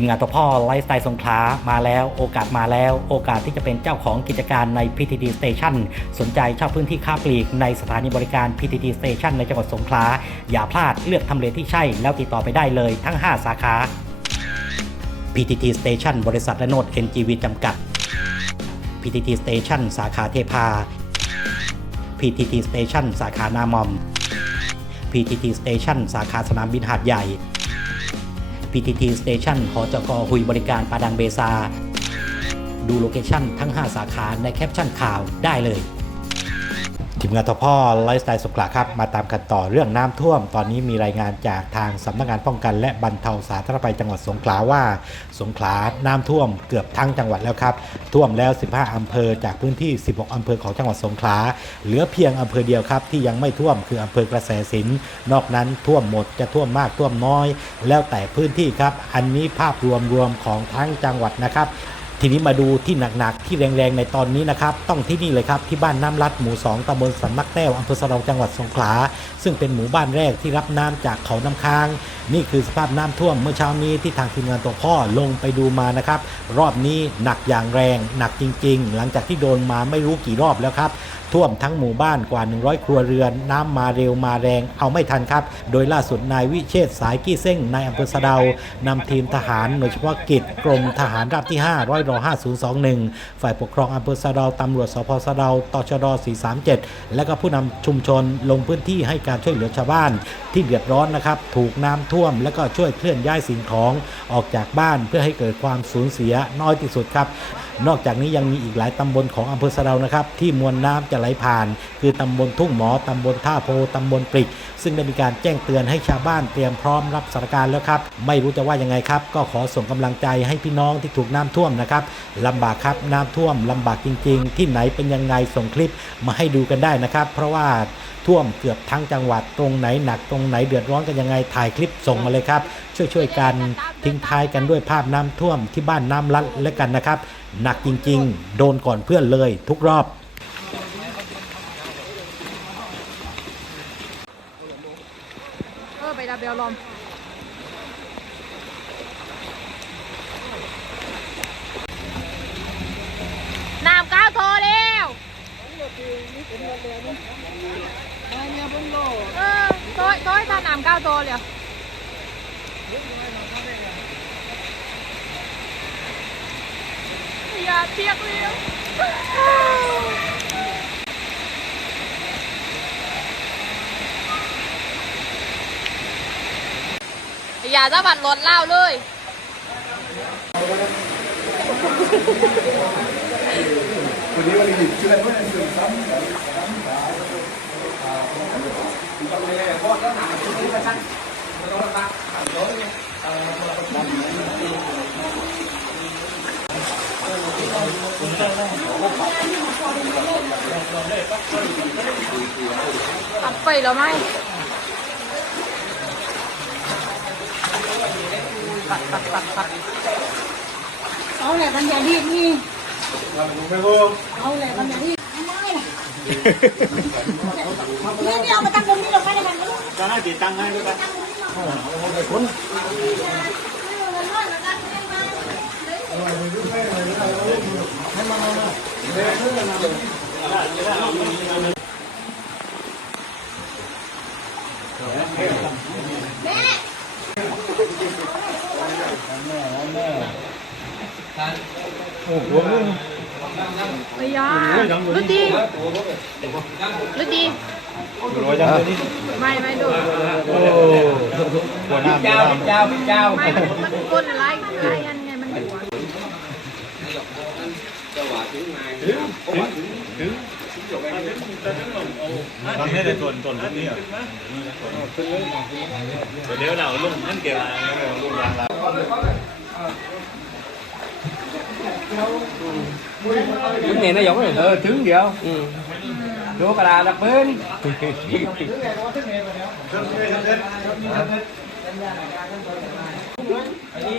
ทีมงานตัวพ่อไลฟ์สไตล์สงขลามาแล้วโอกาสมาแล้ว โอกาสที่จะเป็นเจ้าของกิจการใน PTT Station สนใจเช่าพื้นที่ค้าปลีกในสถานีบริการ PTT Station ในจังหวัดสงขลาอย่าพลาดเลือกทำเลที่ใช่ แล้วติดต่อไปได้เลยทั้ง 5 สาขา PTT Station บริษัทและโนด NGV จำกัด PTT Station สาขาเทพา PTT Station สาขานามอม PTT Station สาขาสนามบินหาดใหญ่ PTT Station หอจกหุยบริการปาดังเบซา ดูโลเคชั่นทั้ง 5 สาขาในแคปชั่นข่าวได้เลย ทีมงานทพ่อไลฟ์สไตล์สงขลาครับ มาตามกันต่อเรื่องน้ำท่วม ตอนนี้มีรายงานจากทางสำนักงานป้องกัน และบรรเทาสาธารณภัยจังหวัดสงขลาว่า สงขลาน้ำท่วมเกือบทั้งจังหวัดแล้วครับ ท่วมแล้ว 15อำเภอจากพื้นที่ 16อำเภอของจังหวัดสงขลา เหลือเพียงอำเภอเดียวครับที่ยังไม่ท่วมคืออำเภอกระแสสิน นอกนั้นท่วมหมดจะท่วมมากท่วมน้อย แล้วแต่พื้นที่ครับ อันนี้ภาพรวมรวมของทั้งจังหวัดนะครับ ทีนี้มาดูที่หนักๆที่แรงๆในตอนนี้นะครับ ต้องที่นี่เลยครับที่บ้านน้ำลัดหมู่ 2ตำบลสันมักแต้วอำเภอสะเดาจังหวัดสงขลา ซึ่งเป็นหมู่บ้านแรกที่รับน้ำจากเขาน้ำค้าง นี่คือสภาพน้ำท่วมเมื่อเช้านี้ที่ทางทีมงานตัวพ่อลงไปดูมานะครับ รอบนี้หนักอย่างแรงหนักจริง ๆ หลังจากที่โดนมาไม่รู้กี่รอบแล้วครับท่วมทั้งหมู่บ้านกว่า 100 ครัวเรือน น้ำมาเร็วมาแรงเอาไม่ทันครับ โดยล่าสุดนายวิเชษสายกี้เส้งนายอำเภอสะเดานำทีมทหารหน่วยเฉพาะกิจกรมทหารราบที่5ร้อยร5021 ฝ่ายปกครองอำเภอสะเดาตำรวจสพสะเดาตชด437 และก็ผู้นำชุมชนลงพื้นที่ให้การช่วยเหลือชาวบ้าน ที่เดือดร้อนนะครับ ถูกน้ำท่วม และก็ช่วยเคลื่อนย้ายสิ่งของออกจากบ้านเพื่อให้เกิดความสูญเสียน้อยที่สุดครับ นอกจากนี้ยังมีอีกหลายตำบลของอำเภอสะเดานะครับ ที่มวลน้ำจะไหลผ่าน คือตำบลทุ่งหมอตำบลท่าโพตำบลปริก ซึ่งได้มีการแจ้งเตือนให้ชาวบ้านเตรียมพร้อมรับสถานการณ์แล้วครับไม่รู้จะว่ายังไงครับ ก็ขอส่งกำลังใจให้พี่น้องที่ถูกน้ำท่วมนะครับลำบากครับน้ำท่วมลำบากจริง ๆ ที่ไหนเป็นยังไงส่งคลิปมาให้ดูกันได้นะครับ เพราะว่าท่วมเกือบทั้งจังหวัดตรงไหนหนักตรงไหนเดือดร้อนกันยังไงถ่ายคลิปส่งมาเลยครับ ช่วยๆกันทิ้งท้ายกันด้วยภาพน้ำท่วมที่บ้านน้ำลัดและกันนะครับ หนักจริง ๆ โดนก่อนเพื่อนเลยทุกรอบ เออไปดับเบลลมน้ำก้าวโทรเร็วเออโต้อยโต้อยถ้าน้ำก้าวโทรเร็ว thì à, tiếc liêu Dạ à, ra bạn lột lao luôn, Hãy subscribe cho kênh Ghiền Mì Gõ Để không bỏ lỡ những video hấp dẫn อัดไปแล้วไหมปัดปัดปัดปัดเอาแหละปัญญาดีนี่เอาแหละปัญญาดีไม่ล่ะนี่นี่เอามาตั้งตรงนี้ลงไปเลยมันไม่รู้ cho nó chỉ tăng hai mươi ba ไปย ระยะดูดีดูดีไม่ไม่ดูโอ้หัวหน้าหัวหน้า ไม่มันก้นอะไรอะไรอัน ถึงถึงทำให้ได้ส่วนส่วนนี้อ่ะเดี๋ยวเราลุงท่านเกี่ยวอะไรลุงยางเราถึงเนี่ยนะยกเลยเออถึงเดียวดูกระดาษดักเบิ้ลอันนี้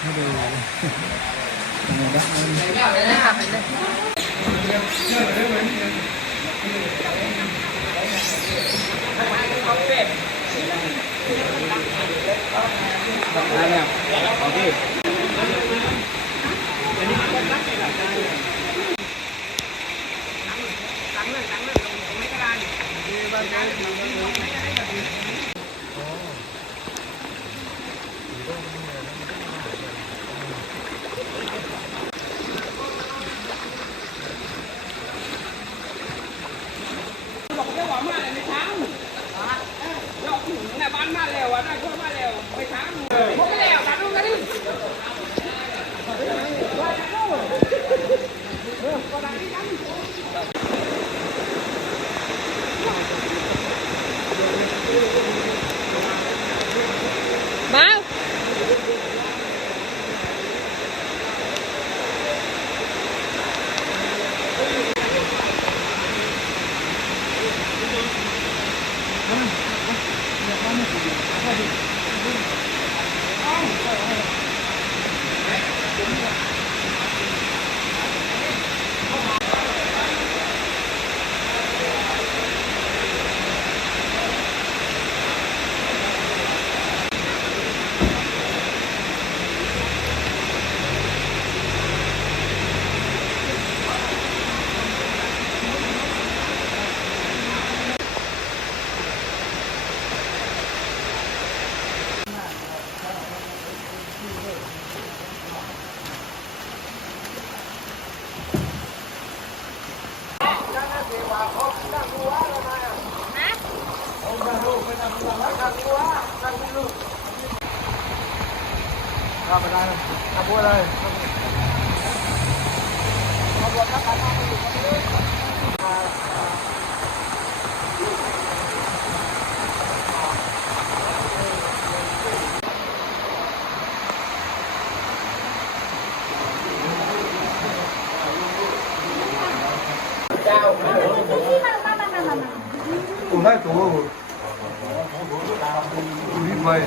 嗯好的好的 Rồi, vào đây này. Vào mua đây. Vào mua các bạn đang dùng con nước. Cùng đây tụi. Tụi đi về.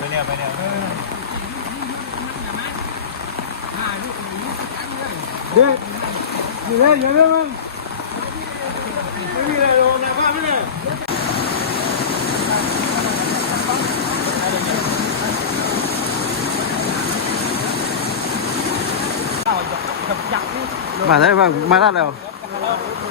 ไปเนี่ยไปเนี่ย เด็กอยู่เลยอย่าเรื่องมันไม่มีอะไรหรอกนะบ้านไม่เลย มาได้บ้างมาได้แล้ว เ